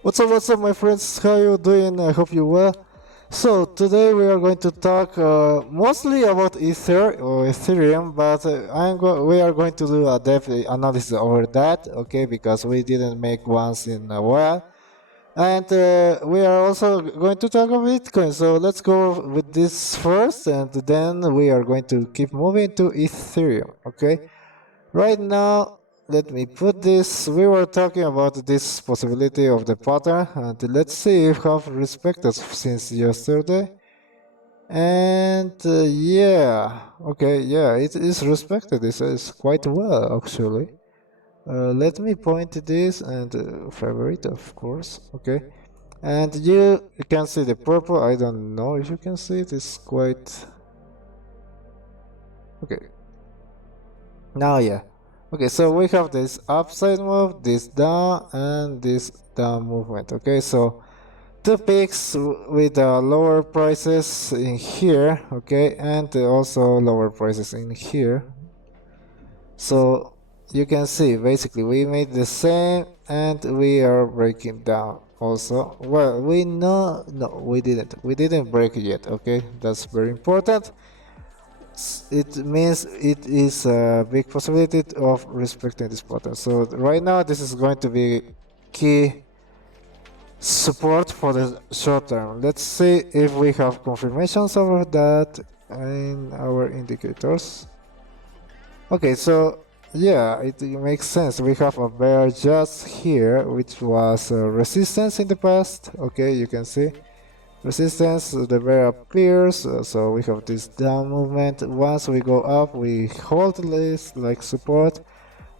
What's up, my friends? How you doing? I hope you well. So today we are going to talk mostly about Ethereum, but we are going to do a depth analysis over that, okay? Because we didn't make ones in a while, and we are also going to talk about Bitcoin. So let's go with this first, and then we are going to keep moving to Ethereum, okay? Right now, let me put this. We were talking about this possibility of the pattern, and let's see if have respected since yesterday. And yeah, okay, yeah, it is respected. This is quite well actually. Let me point to this and favorite, of course. Okay, and you can see the purple. I don't know if you can see it. It's quite okay. Now, yeah. Okay, so we have this upside move, this down, and this down movement. Okay, so two peaks with lower prices in here, okay, and also lower prices in here. So you can see basically we made the same and we are breaking down also. Well, we know, no, we didn't break it yet, okay, that's very important. It means it is a big possibility of respecting this pattern. So right now this is going to be key support for the short term. Let's see if we have confirmations of that in our indicators. Okay, so yeah, it makes sense. We have a bear just here, which was resistance in the past. Okay, you can see resistance, the bear appears, so we have this down movement. Once we go up, we hold this like support,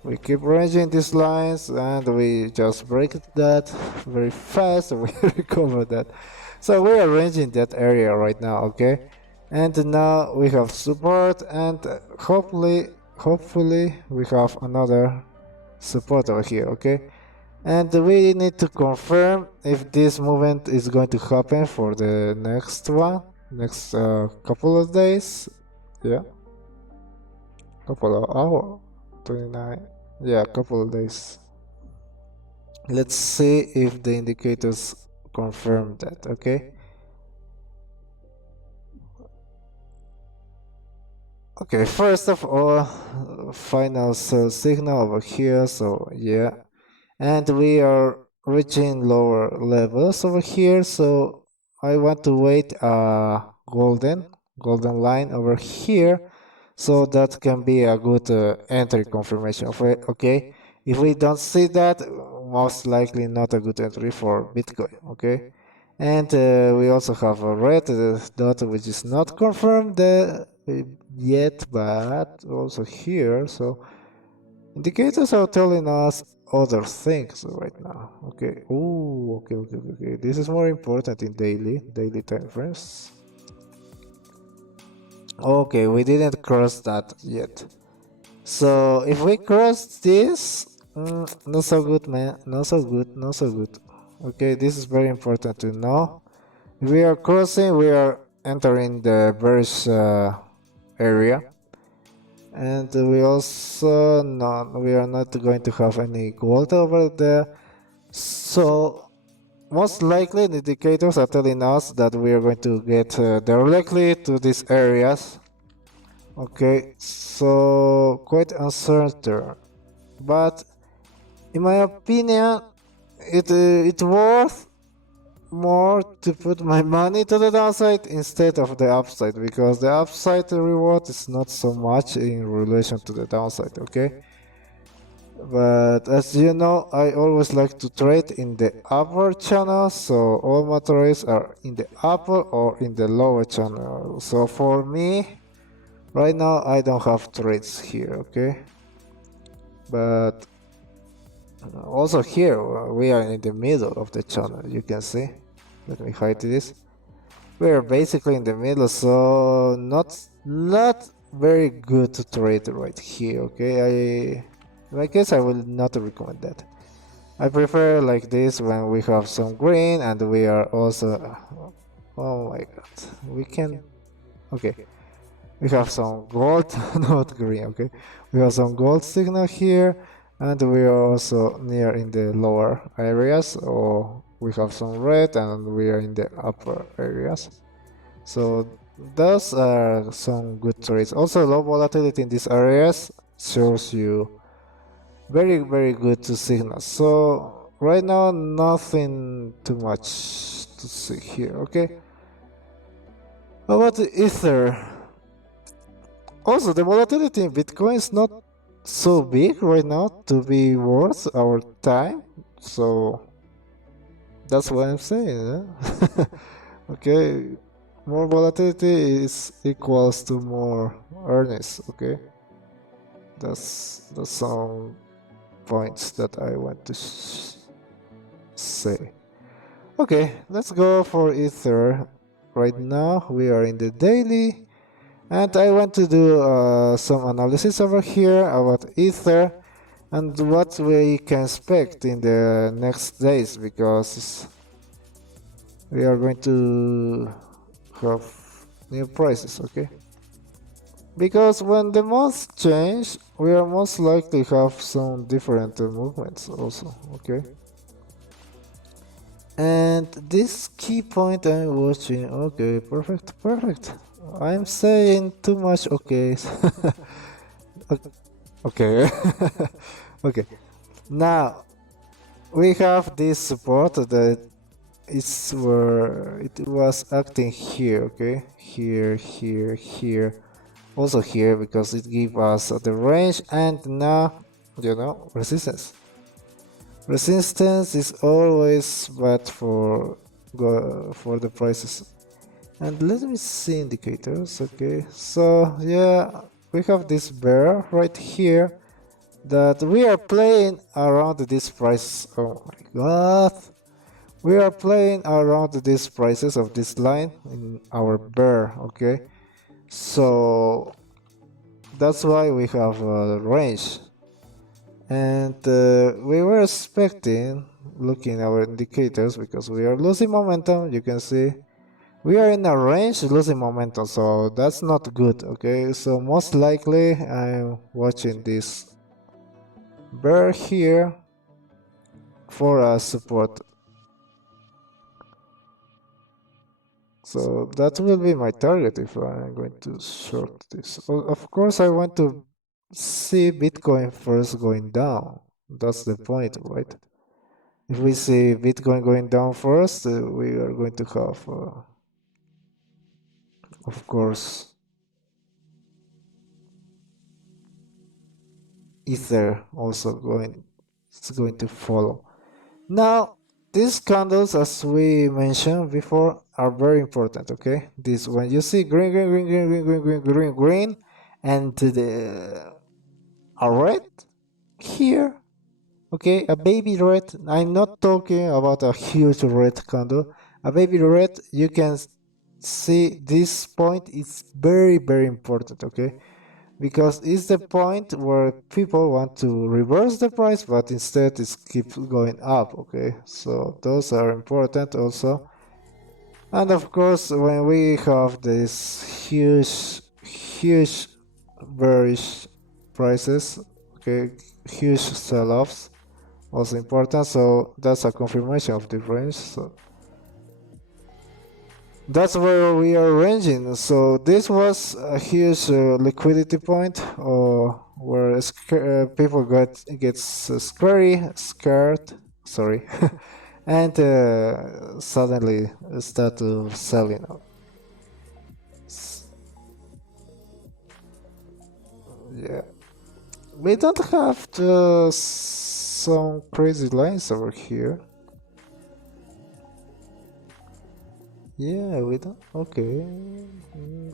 we keep ranging these lines, and we just break that very fast, we recover that. So we are ranging that area right now, okay? And now we have support, and hopefully we have another support over here, okay? And we need to confirm if this movement is going to happen for the next couple of days. Yeah, couple of hours, 29. Yeah, couple of days. Let's see if the indicators confirm that, okay? Okay, first of all, final signal over here, so yeah. And we are reaching lower levels over here, so I want to wait a golden line over here, so that can be a good entry confirmation of it. Okay, if we don't see that, most likely not a good entry for Bitcoin. Okay, and we also have a red dot which is not confirmed yet, but also here, so indicators are telling us other things right now. Okay. Oh, okay. This is more important in daily time frames. Okay, we didn't cross that yet. So if we cross this, not so good, man. Not so good. Okay, this is very important to know. If we are crossing, we are entering the bearish area. And we also we are not going to have any gold over there, so most likely the indicators are telling us that we are going to get directly to these areas. Okay, so quite uncertain, but in my opinion it worth more to put my money to the downside instead of the upside, because the upside reward is not so much in relation to the downside, okay? But as you know, I always like to trade in the upper channel, so all my trades are in the upper or in the lower channel. So for me, right now I don't have trades here, okay? But also here we are in the middle of the channel, you can see. Let me hide this. We're basically in the middle, so not very good to trade right here, okay? I guess I will not recommend that. I prefer like this when we have some green and we are also, oh my god, we can, okay, we have some gold, not green, okay, we have some gold signal here, and we are also near in the lower areas, or we have some red and we are in the upper areas. So those are some good trades. Also, low volatility in these areas shows you very good to signals. So right now nothing too much to see here. Okay, how about the ether? Also, the volatility in Bitcoin is not so big right now to be worth our time. So that's what I'm saying. Eh? Okay, more volatility is equals to more earnings. Okay, that's some points that I want to say. Okay, let's go for ether. Right now we are in the daily, and I want to do some analysis over here about ether and what we can expect in the next days, because we are going to have new prices. Okay, because when the months change we are most likely have some different movements also. Okay, and this key point I'm watching. Okay, perfect. I'm saying too much. Okay. Okay. Okay, now we have this support that it's where it was acting here. Okay, here, also here, because it gives us the range, and now resistance. Resistance is always bad for the prices. And let me see indicators. Okay, so yeah, we have this bear right here that we are playing around this price. Oh my god, we are playing around these prices of this line in our bear. Okay, so that's why we have a range. And we were expecting, looking our indicators, because we are losing momentum. You can see we are in a range losing momentum, so that's not good. Okay, so most likely I'm watching this bear here for a support. So that will be my target if I'm going to short this. Of course I want to see Bitcoin first going down. That's the point, right? If we see Bitcoin going down first, we are going to have, of course, Ether also going to follow. Now, these candles, as we mentioned before, are very important. Okay, this when you see green, and the a red here. Okay, a baby red. I'm not talking about a huge red candle. A baby red, you can see this point is very important. Okay, because it's the point where people want to reverse the price, but instead it keeps going up. Okay, so those are important also. And of course, when we have this huge bearish prices, okay, huge sell-offs, also important. So that's a confirmation of the range. So that's where we are ranging. So this was a huge liquidity point, or where people gets scared, sorry, and suddenly start to selling. Yeah, we don't have some crazy lines over here. Yeah, we don't. Okay,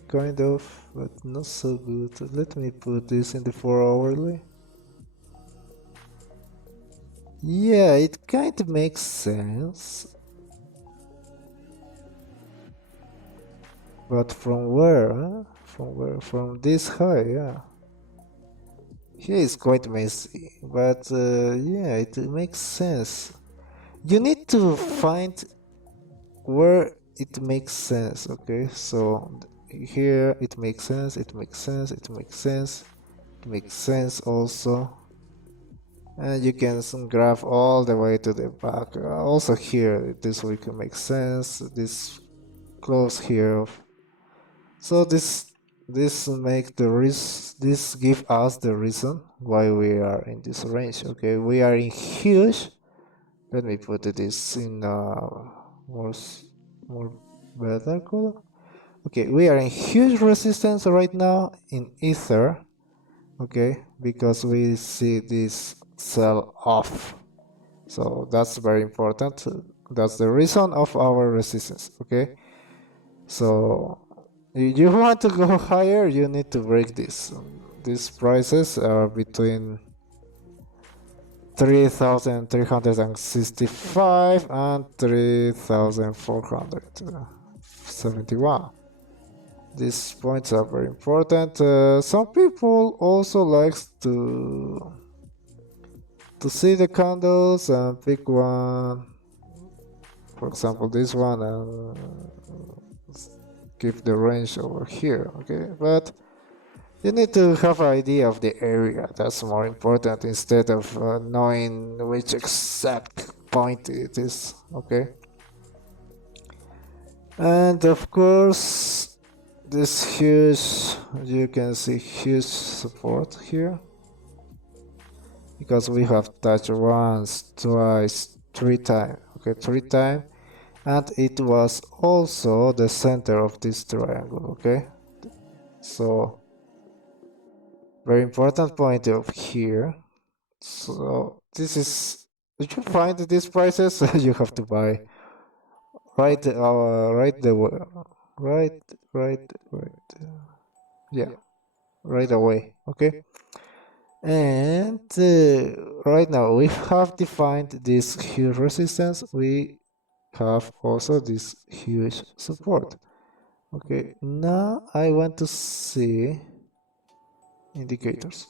kind of, but not so good. Let me put this in the 4 hourly. Yeah, it kind of makes sense. But from where? Huh? From where? From this high, yeah. Here is quite messy, but yeah, it makes sense. You need to find where it makes sense. Okay, so here it makes sense, it makes sense, it makes sense, it makes sense also. and you can graph all the way to the back. Also here, this we can make sense. This close here. So this make this give us the reason why we are in this range. Okay, we are in huge. Let me put this in more better color. Okay, we are in huge resistance right now in Ether. Okay, because we see this sell off. So that's very important. That's the reason of our resistance. Okay, so if you want to go higher, you need to break this. These prices are between 3,365 and 3,471. These points are very important. Some people also likes to see the candles and pick one. For example, this one, and keep the range over here. Okay, but you need to have an idea of the area. That's more important instead of knowing which exact point it is. Okay, and of course, this huge, you can see huge support here because we have touched once, twice, three times. Okay, three times, and it was also the center of this triangle. Okay, so very important point of here. So this is, if you find these prices, you have to buy right, right the right, right, yeah, right away. Okay, and right now we have defined this huge resistance. We have also this huge support. Okay, now I want to see indicators.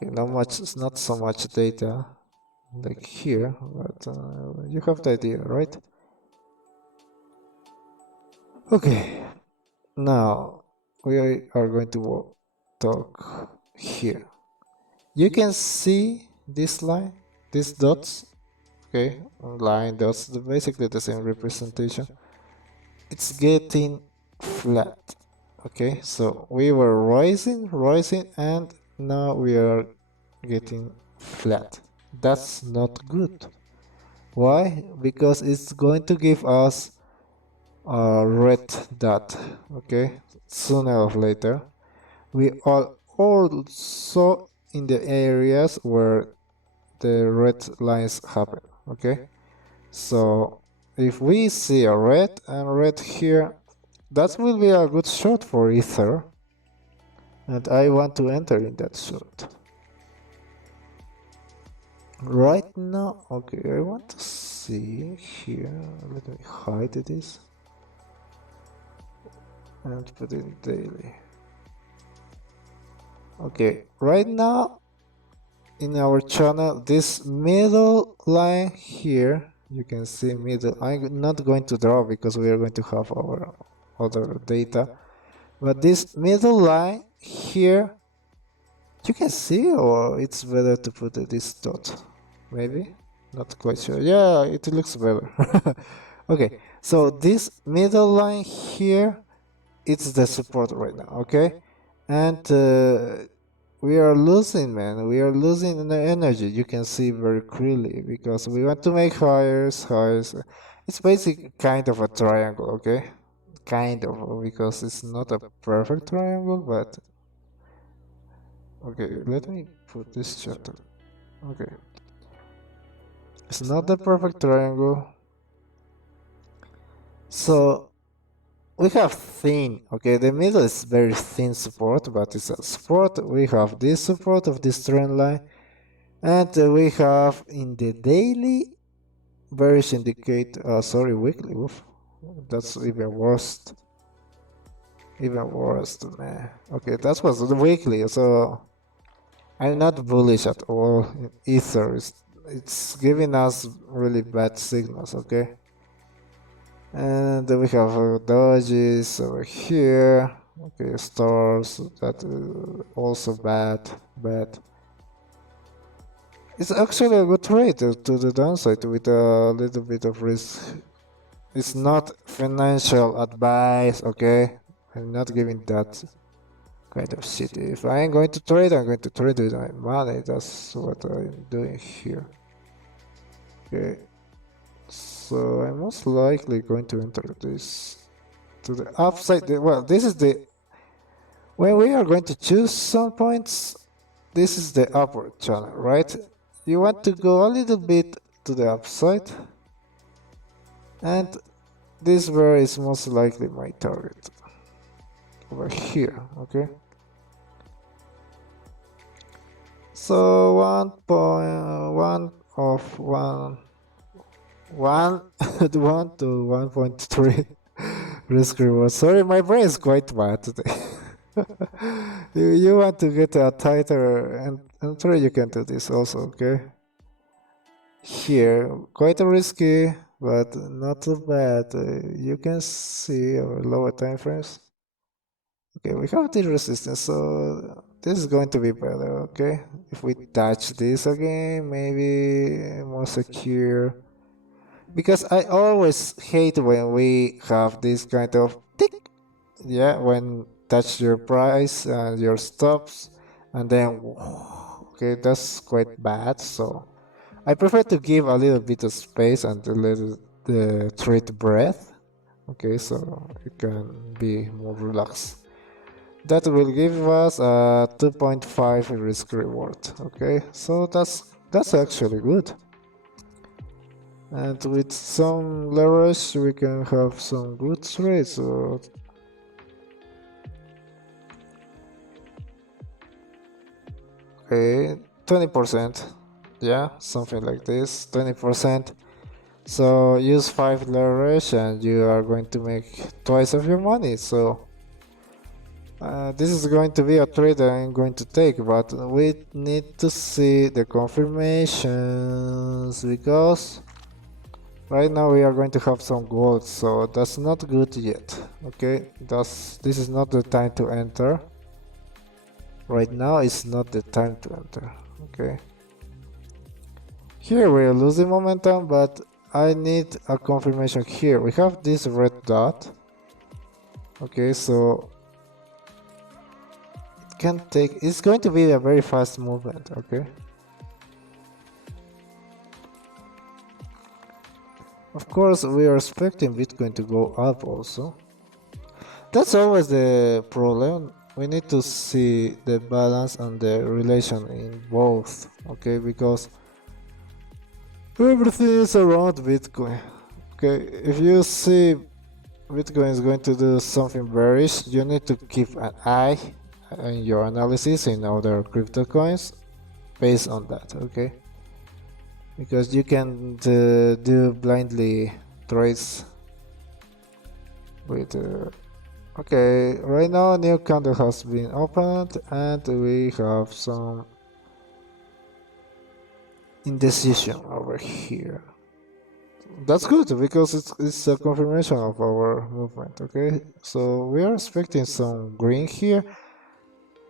Okay, not so much data like here, but you have the idea, right? Okay, now we are going to talk here. You can see this line, these dots, okay, line dots, basically the same representation. It's getting flat, okay, so we were rising, and now we are getting flat. That's not good. Why? Because it's going to give us a red dot, okay, sooner or later. We are also in the areas where the red lines happen, okay. So if we see a red and red here, that will be a good shot for Ether, and I want to enter in that shot right now. Okay, I want to see here. Let me hide this and put it in daily. Okay, right now in our channel, this middle line here, you can see middle. I'm not going to draw because we are going to have our other data, but this middle line here, you can see, or it's better to put this dot, maybe, not quite sure. Yeah, it looks better. Okay, so this middle line here, it's the support right now. Okay, and we are losing, man. We are losing the energy. You can see very clearly because we want to make higher. It's basically kind of a triangle, okay? Kind of, because it's not a perfect triangle, but okay. Let me put this chapter. Okay, it's not a perfect triangle. So we have thin, okay, the middle is very thin support, but it's a support. We have this support of this trend line, and we have in the daily bearish indicator, sorry, weekly, oof, that's even worse, man. Okay, that was the weekly, so I'm not bullish at all in Ether. It's giving us really bad signals, okay. And we have doges over here. Okay, stars, that also bad. It's actually a good trade to the downside with a little bit of risk. It's not financial advice, okay? I'm not giving that kind of shit. If I am going to trade, I'm going to trade with my money. That's what I'm doing here. Okay, so I'm most likely going to enter this to the upside. Well, this is the when we are going to choose some points. This is the upward channel, right? You want to go a little bit to the upside, and this where is most likely my target over here. Okay. So 1.1 of 1 to 1.3 risk reward. Sorry, my brain is quite bad today. you want to get a tighter and try you can do this also, okay? Here, quite risky, but not too bad. You can see our lower time frames. Okay, we have the resistance, so this is going to be better, okay? If we touch this again, maybe more secure. Because I always hate when we have this kind of tick, yeah, when touch your price and your stops, and then, okay, that's quite bad, so I prefer to give a little bit of space and to let the trade breathe, okay, so it can be more relaxed. That will give us a 2.5 risk reward. Okay, so that's actually good. And with some leverage, we can have some good trades. So okay, 20%. Yeah, something like this. 20%. So use 5 leverage, and you are going to make twice of your money. So this is going to be a trade I'm going to take, but we need to see the confirmations because right now we are going to have some gold, so that's not good yet. Okay, this is not the time to enter. Right now it's not the time to enter. Okay. Here we're losing momentum, but I need a confirmation here. We have this red dot. Okay, so can take, it's going to be a very fast movement, okay? Of course, we are expecting Bitcoin to go up also. That's always the problem. We need to see the balance and the relation in both, okay? Because everything is around Bitcoin. Okay, if you see Bitcoin is going to do something bearish, you need to keep an eye in your analysis in other crypto coins based on that, okay? Because you can do blindly trades with okay, right now new candle has been opened and we have some indecision over here. That's good because it's a confirmation of our movement, okay? So we are expecting some green here.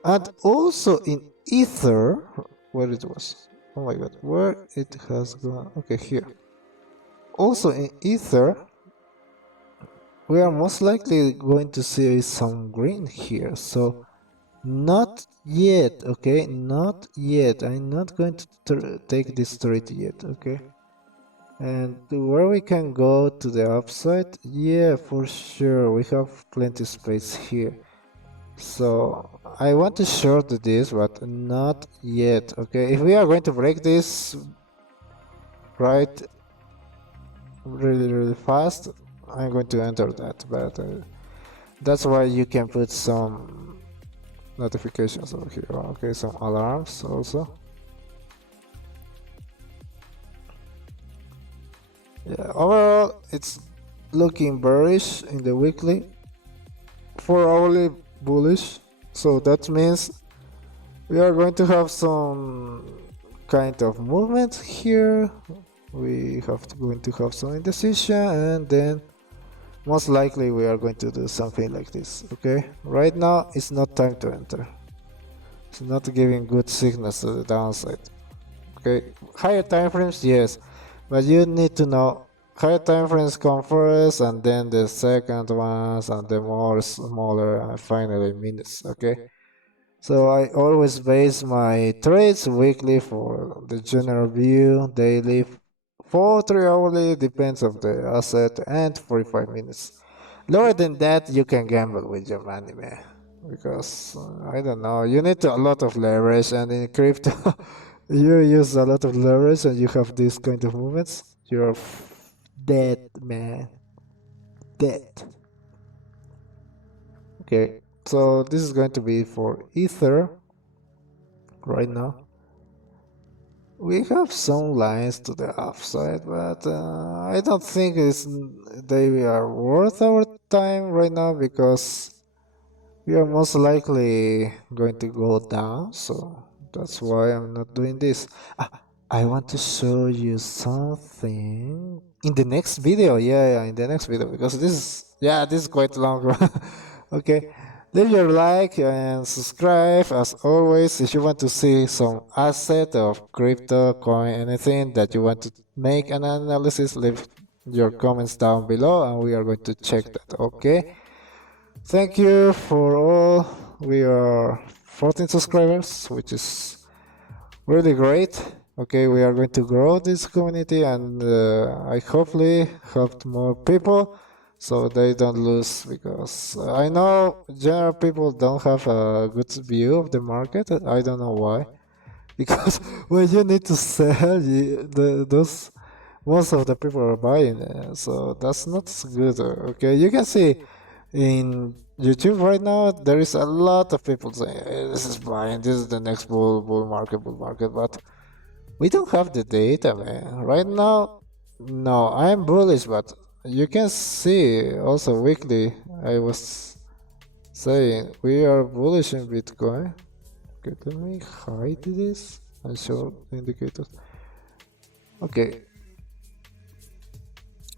And also in Ether, where it was, oh my god, where it has gone, okay, here. Also in Ether, we are most likely going to see some green here, so not yet, okay, not yet. I'm not going to take this trade yet, okay? And where we can go to the upside, yeah, for sure, we have plenty space here. So I want to short this, but not yet, okay? If we are going to break this right really fast, I'm going to enter that, but that's why you can put some notifications over here, okay, some alarms also. Yeah, overall it's looking bearish in the weekly, 4-hourly bullish, so that means we are going to have some kind of movement here. We going to have some indecision, and then most likely we are going to do something like this. Okay, right now it's not time to enter. It's not giving good signals to the downside. Okay, higher time frames, yes, but you need to know higher time frames come first, and then the second ones, and the more smaller, and finally minutes. Okay, so I always base my trades weekly for the general view, daily, for 3 hourly, depends of the asset, and 45 minutes. Lower than that, you can gamble with your money, man. Because I don't know, you need a lot of leverage, and in crypto, you use a lot of leverage, and you have these kind of movements. You're dead, man. Dead. Okay, so this is going to be for Ether right now. We have some lines to the upside, but I don't think they are worth our time right now because we are most likely going to go down, so that's why I'm not doing this. I want to show you something in the next video. Yeah, in the next video, because this is quite long. Okay, leave your like and subscribe as always. If you want to see some asset of crypto, coin, anything that you want to make an analysis, leave your comments down below and we are going to check that. Okay, thank you for all. We are 14 subscribers, which is really great. Okay, we are going to grow this community, and I hopefully helped more people so they don't lose, because I know general people don't have a good view of the market. I don't know why, because when you need to sell, those most of the people are buying, so that's not good. Okay, you can see in YouTube right now there is a lot of people saying, "Hey, this is buying, this is the next bull market, but we don't have the data, man. Right now, no, I'm bullish, but you can see also weekly I was saying we are bullish in Bitcoin. Okay, let me hide this and show the indicators. Okay,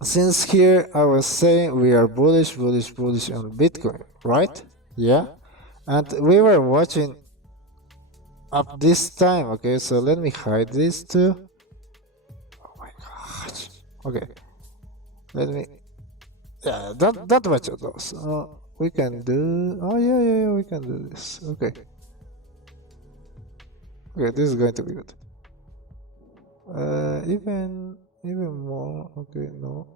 since here I was saying we are bullish on Bitcoin, right? Yeah, and we were watching up this time. Okay, so let me hide this too. Oh my gosh. Okay, let me. Yeah, don't watch those. We can do. Oh yeah, we can do this. Okay. Okay, this is going to be good. Even more. Okay, no.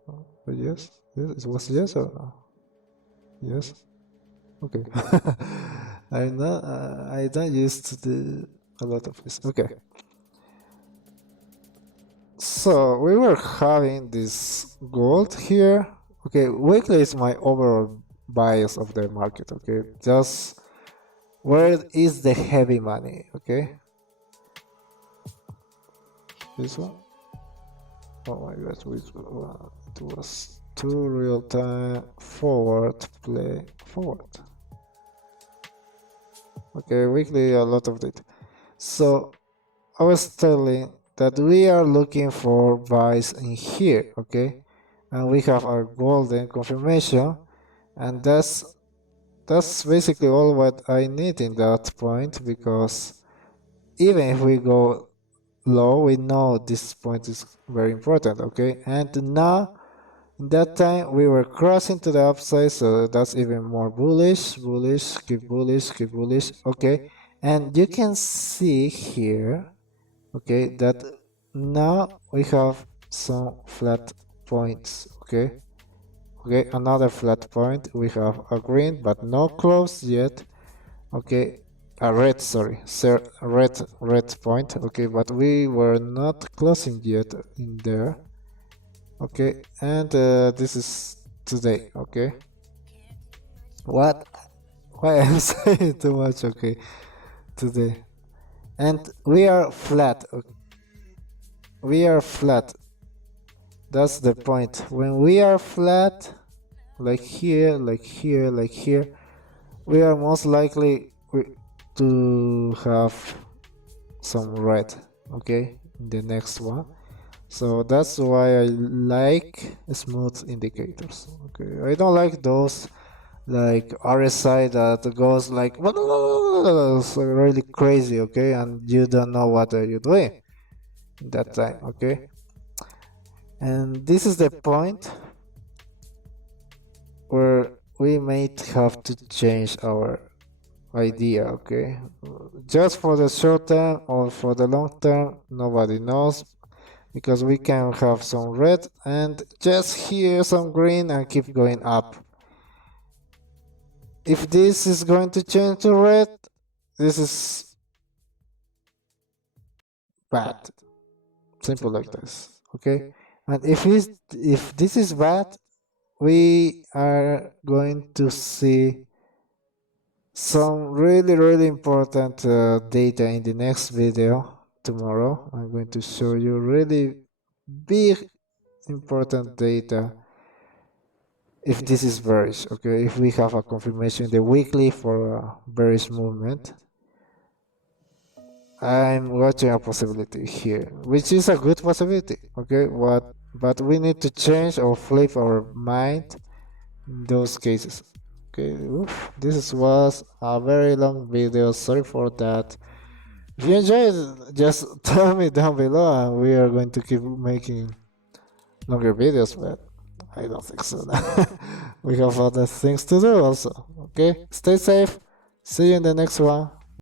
Yes, it was yes or no? Yes. Okay. I'm not. I don't used to do a lot of this. Okay. So we were having this gold here. Okay, weekly is my overall bias of the market. Okay, just where is the heavy money? Okay, this one. Oh my god, which one? It was too real time forward play forward. Okay, weekly a lot of data. So I was telling that we are looking for buys in here, okay, and we have our golden confirmation, and that's basically all what I need in that point, because even if we go low, we know this point is very important. Okay, and now in that time we were crossing to the upside, so that's even more bullish, keep bullish. Okay, and you can see here, okay, that now we have some flat points. Okay, another flat point. We have a green but no close yet. Okay, a red, sorry, red point. Okay, but we were not closing yet in there. Okay, and this is today. Okay, what, why I'm saying too much? Okay, today, and we are flat. Okay. We are flat. That's the point. When we are flat, like here, we are most likely to have some red. Okay, in the next one. So that's why I like smooth indicators. Okay, I don't like those like RSI that goes like so really crazy. Okay, and you don't know what are you doing in that time. Okay, and this is the point where we might have to change our idea. Okay, just for the short term or for the long term, nobody knows, because we can have some red and just here some green and keep going up. If this is going to change to red, this is bad. Simple like this. Okay, and if this is bad, we are going to see some really important data in the next video tomorrow. I'm going to show you really big important data if this is bearish. Okay, if we have a confirmation in the weekly for a bearish movement, I'm watching a possibility here, which is a good possibility. Okay, but we need to change or flip our mind in those cases. Okay, oof, this was a very long video, sorry for that. If you enjoyed, just tell me down below and we are going to keep making longer videos, but I don't think so. We have other things to do also. Okay, stay safe, see you in the next one.